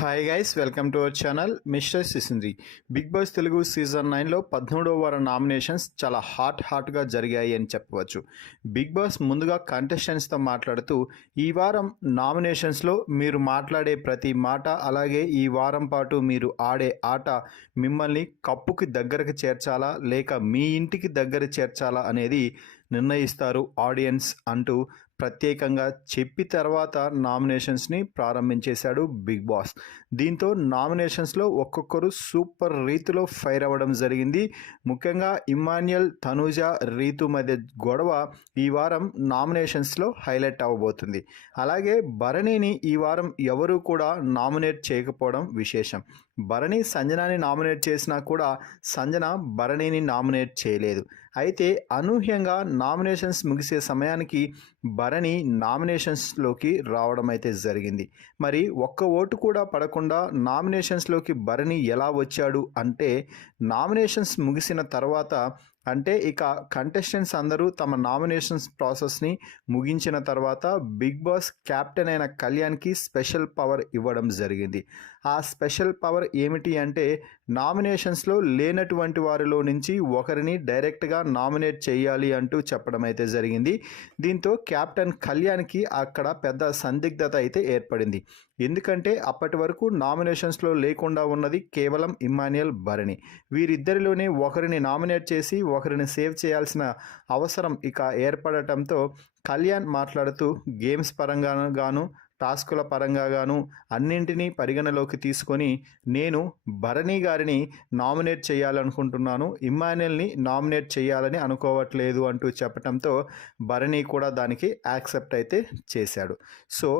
Hi guys, welcome to our channel mister Sisindri. Bigg Boss Telugu season 9లో 13వ వారం నామినేషన్స్ చాలా హాట్గా జరిగాయి అని చెప్పవచ్చు. బిగ్ బాస్ ముందుగా కంటెస్టెంట్స్తో మాట్లాడుతూ ఈ వారం నామినేషన్స్లో మీరు మాట్లాడే ప్రతి మాట, అలాగే ఈ వారం పాటు మీరు ఆడే ఆట మిమ్మల్ని కప్పుకి దగ్గరకు చేర్చాలా లేక మీ ఇంటికి దగ్గర చేర్చాలా అనేది నిర్ణయిస్తారు ఆడియన్స్ అంటూ ప్రత్యేకంగా చెప్పి తర్వాత నామినేషన్స్ని ప్రారంభించేశాడు బిగ్ బాస్. దీంతో నామినేషన్స్లో ఒక్కొక్కరు సూపర్ రీతిలో ఫైర్ అవ్వడం జరిగింది. ముఖ్యంగా ఇమ్మాన్యుయల్, తనూజ, రీతు మధ్య గొడవ ఈ వారం నామినేషన్స్లో హైలైట్ అవ్వబోతుంది. అలాగే భరణిని ఈ వారం ఎవరూ కూడా నామినేట్ చేయకపోవడం విశేషం. భరణి సంజనాని నామినేట్ చేసినా కూడా సంజన భరణిని నామినేట్ చేయలేదు. అయితే అనూహ్యంగా నామినేషన్స్ ముగిసే సమయానికి భరణి నామినేషన్స్లోకి రావడం అయితే జరిగింది. మరి ఒక్క ఓటు కూడా పడకుండా నామినేషన్స్లోకి భరణి ఎలా వచ్చాడు అంటే, నామినేషన్స్ ముగిసిన తర్వాత అంటే ఇక కంటెస్టెంట్స్ అందరూ తమ నామినేషన్స్ ప్రాసెస్ని ముగించిన తర్వాత బిగ్ బాస్ క్యాప్టెన్ అయిన కళ్యాణ్కి స్పెషల్ పవర్ ఇవ్వడం జరిగింది. ఆ స్పెషల్ పవర్ ఏమిటి అంటే, నామినేషన్స్లో లేనటువంటి వారిలో నుంచి ఒకరిని డైరెక్ట్గా నామినేట్ చేయాలి అంటూ చెప్పడం అయితే జరిగింది. దీంతో క్యాప్టెన్ కళ్యాణ్కి అక్కడ పెద్ద సందిగ్ధత అయితే ఏర్పడింది. ఎందుకంటే అప్పటి వరకు నామినేషన్స్లో లేకుండా ఉన్నది కేవలం ఇమ్మాన్యుయల్, భరణి. వీరిద్దరిలోనే ఒకరిని నామినేట్ చేసి ఒకరిని సేవ్ చేయాల్సిన అవసరం ఇక ఏర్పడటంతో కళ్యాణ్ మాట్లాడుతూ గేమ్స్ పరంగాను టాస్కుల పరంగాను అన్నింటినీ పరిగణలోకి తీసుకొని నేను భరణి గారిని నామినేట్ చేయాలనుకుంటున్నాను, ఇమ్మాన్యుయల్ని నామినేట్ చేయాలని అనుకోవట్లేదు అంటూ చెప్పడంతో భరణి కూడా దానికి యాక్సెప్ట్ అయితే చేశాడు. సో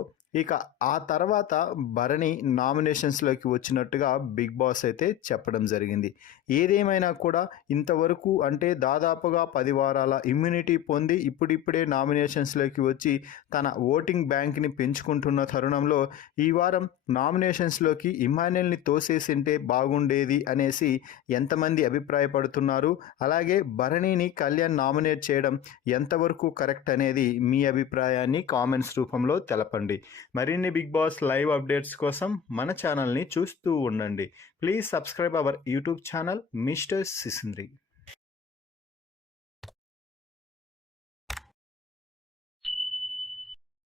ఇక ఆ తర్వాత భరణి నామినేషన్స్లోకి వచ్చినట్టుగా బిగ్ బాస్ అయితే చెప్పడం జరిగింది. ఏదేమైనా కూడా ఇంతవరకు అంటే దాదాపుగా 10 వారాల ఇమ్యూనిటీ పొంది ఇప్పుడిప్పుడే నామినేషన్స్లోకి వచ్చి తన ఓటింగ్ బ్యాంక్ని పెంచుకుంటున్న తరుణంలో ఈ వారం నామినేషన్స్లోకి ఇమ్మాన్యుయల్ని తోసేసింటే బాగుండేది అనేసి ఎంతమంది అభిప్రాయపడుతున్నారు, అలాగే భరణిని కళ్యాణ్ నామినేట్ చేయడం ఎంతవరకు కరెక్ట్ అనేది మీ అభిప్రాయాన్ని కామెంట్స్ రూపంలో తెలపండి. మరిన్ని బిగ్ బాస్ లైవ్ అప్డేట్స్ కోసం మన ఛానల్ని చూస్తూ ఉండండి. Please subscribe our YouTube channel mister సిసింద్రి.